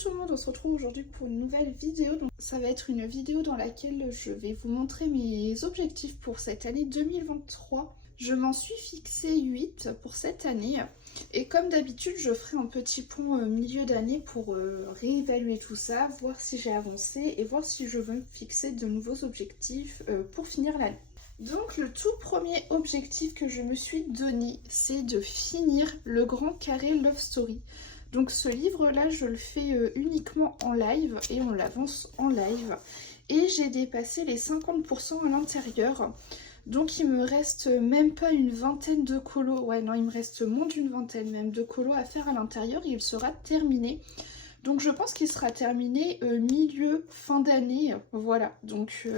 tout le monde, on se retrouve aujourd'hui pour une nouvelle vidéo. Donc, ça va être une vidéo dans laquelle je vais vous montrer mes objectifs pour cette année 2023. Je m'en suis fixé 8 pour cette année. Et comme d'habitude, je ferai un petit point milieu d'année pour réévaluer tout ça, voir si j'ai avancé et voir si je veux me fixer de nouveaux objectifs pour finir l'année. Donc le tout premier objectif que je me suis donné, c'est de finir le Grand Carré Love Story. Donc ce livre-là, je le fais uniquement en live et on l'avance en live. Et j'ai dépassé les 50% à l'intérieur. Donc il me reste même pas une vingtaine de colos. Ouais, non, il me reste moins d'une vingtaine même de colos à faire à l'intérieur et il sera terminé. Donc je pense qu'il sera terminé milieu, fin d'année, voilà. Donc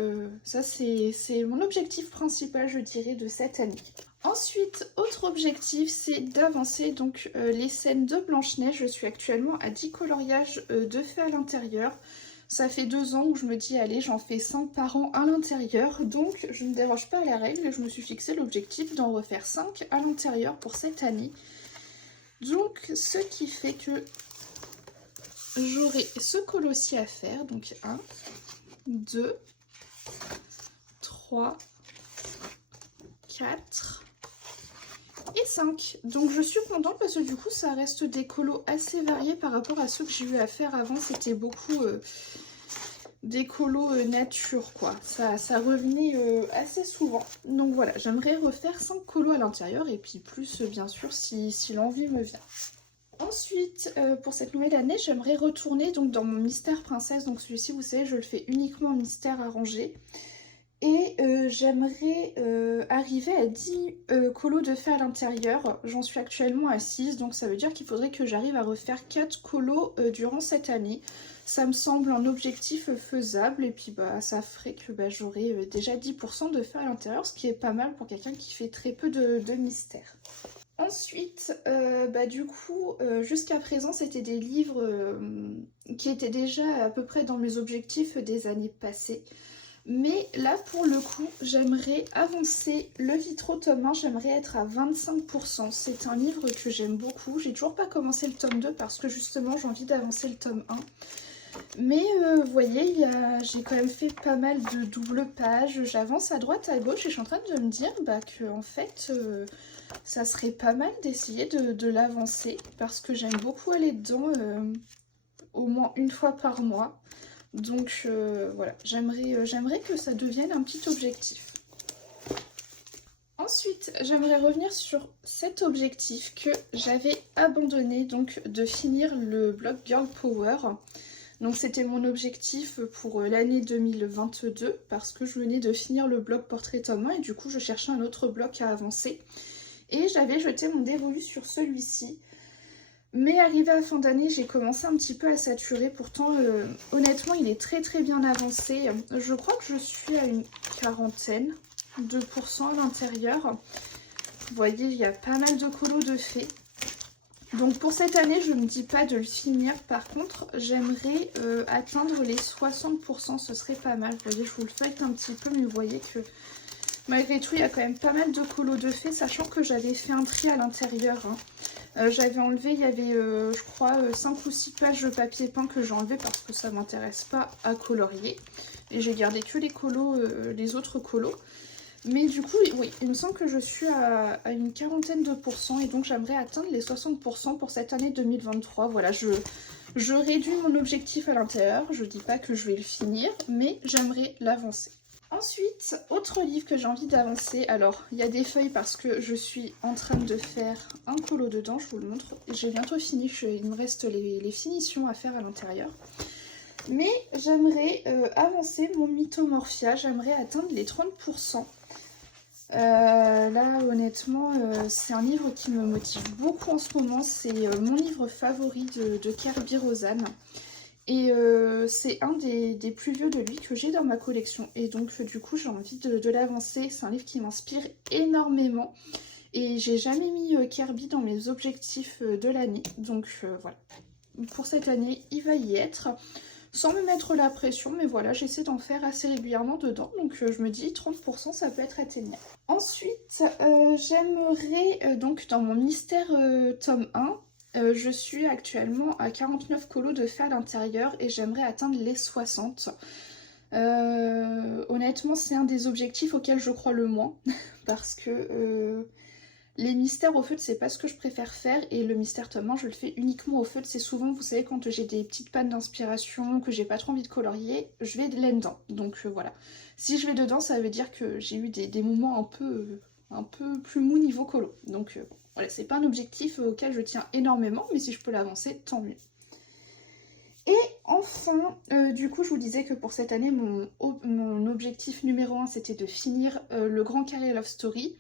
ça c'est mon objectif principal, je dirais, de cette année. Ensuite, autre objectif, c'est d'avancer donc les scènes de Blanche-Neige. Je suis actuellement à 10 coloriages de faits à l'intérieur. Ça fait 2 ans où je me dis, allez, j'en fais 5 par an à l'intérieur. Donc je ne déroge pas à la règle et je me suis fixé l'objectif d'en refaire 5 à l'intérieur pour cette année. Donc ce qui fait que j'aurai ce colossier à faire, donc 1, 2, 3, 4 et 5. Donc je suis contente parce que du coup ça reste des colos assez variés par rapport à ceux que j'ai eu à faire avant. C'était beaucoup des colos nature quoi. Ça revenait assez souvent. Donc voilà, j'aimerais refaire 5 colos à l'intérieur et puis plus bien sûr si l'envie me vient. Ensuite, pour cette nouvelle année, j'aimerais retourner donc dans mon mystère princesse. Donc celui-ci, vous savez, je le fais uniquement en mystère arrangé. Et j'aimerais arriver à 10 colos de fait à l'intérieur. J'en suis actuellement à 6, donc ça veut dire qu'il faudrait que j'arrive à refaire 4 colos durant cette année. Ça me semble un objectif faisable et puis bah, ça ferait que bah, j'aurai déjà 10% de fait à l'intérieur, ce qui est pas mal pour quelqu'un qui fait très peu de mystère. Ensuite, du coup, jusqu'à présent, c'était des livres qui étaient déjà à peu près dans mes objectifs des années passées. Mais là, pour le coup, j'aimerais avancer le Vitro tome 1, j'aimerais être à 25%. C'est un livre que j'aime beaucoup. J'ai toujours pas commencé le tome 2 parce que justement, j'ai envie d'avancer le tome 1. Mais vous voyez, j'ai quand même fait pas mal de double pages. J'avance à droite, à gauche et je suis en train de me dire que en fait, ça serait pas mal d'essayer de l'avancer parce que j'aime beaucoup aller dedans au moins une fois par mois. Donc voilà, j'aimerais que ça devienne un petit objectif. Ensuite, j'aimerais revenir sur cet objectif que j'avais abandonné, donc de finir le blog Girl Power. Donc c'était mon objectif pour l'année 2022 parce que je venais de finir le blog Portrait tome 1 et du coup je cherchais un autre blog à avancer. Et j'avais jeté mon dévolu sur celui-ci. Mais arrivé à la fin d'année, j'ai commencé un petit peu à saturer. Pourtant, honnêtement, il est très très bien avancé. Je crois que je suis à une quarantaine de pourcents à l'intérieur. Vous voyez, il y a pas mal de colos de faits. Donc pour cette année, je ne me dis pas de le finir. Par contre, j'aimerais atteindre les 60%. Ce serait pas mal. Vous voyez, je vous le feuillete un petit peu, mais vous voyez que malgré tout, il y a quand même pas mal de colos de faits, sachant que j'avais fait un tri à l'intérieur. J'avais enlevé, il y avait je crois 5 ou 6 pages de papier peint que j'ai enlevé parce que ça ne m'intéresse pas à colorier. Et j'ai gardé que les colos, les autres colos. Mais du coup, oui, il me semble que je suis à une quarantaine de pourcents et donc j'aimerais atteindre les 60% pour cette année 2023. Voilà, je réduis mon objectif à l'intérieur. Je ne dis pas que je vais le finir, mais j'aimerais l'avancer. Ensuite, autre livre que j'ai envie d'avancer, alors il y a des feuilles parce que je suis en train de faire un colo dedans, je vous le montre, j'ai bientôt fini, il me reste les finitions à faire à l'intérieur. Mais j'aimerais avancer mon Mythomorphia, j'aimerais atteindre les 30%. Là honnêtement, c'est un livre qui me motive beaucoup en ce moment, c'est mon livre favori de Kerby Rosanes. Et c'est un des plus vieux de lui que j'ai dans ma collection. Et donc du coup j'ai envie de l'avancer. C'est un livre qui m'inspire énormément. Et j'ai jamais mis Kerby dans mes objectifs de l'année. Donc voilà. Pour cette année, il va y être. Sans me mettre la pression, mais voilà, j'essaie d'en faire assez régulièrement dedans. Donc je me dis 30% ça peut être atteignable. Ensuite, j'aimerais donc dans mon mystère tome 1 Je suis actuellement à 49 colos de fait à l'intérieur et j'aimerais atteindre les 60. Honnêtement, c'est un des objectifs auxquels je crois le moins parce que les mystères au feutre, c'est pas ce que je préfère faire et le mystère tome 1, je le fais uniquement au feutre. C'est souvent, vous savez, quand j'ai des petites pannes d'inspiration, que j'ai pas trop envie de colorier, je vais là-dedans. Donc voilà. Si je vais dedans, ça veut dire que j'ai eu des moments un peu plus mou niveau colo. Donc voilà, c'est pas un objectif auquel je tiens énormément, mais si je peux l'avancer, tant mieux. Et enfin, du coup, je vous disais que pour cette année, mon objectif numéro 1, c'était de finir le Grand Carré Love Story.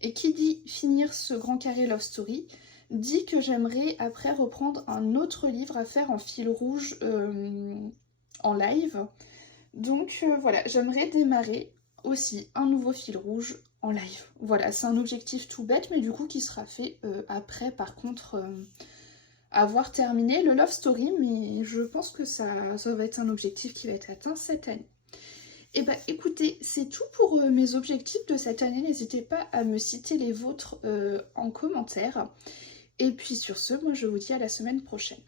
Et qui dit finir ce Grand Carré Love Story, dit que j'aimerais après reprendre un autre livre à faire en fil rouge en live. Donc voilà, j'aimerais démarrer aussi un nouveau fil rouge en live. Voilà, c'est un objectif tout bête, mais du coup qui sera fait après, par contre, avoir terminé le Love Story, mais je pense que ça va être un objectif qui va être atteint cette année. Et bah écoutez, c'est tout pour mes objectifs de cette année. N'hésitez pas à me citer les vôtres en commentaire. Et puis sur ce, moi je vous dis à la semaine prochaine.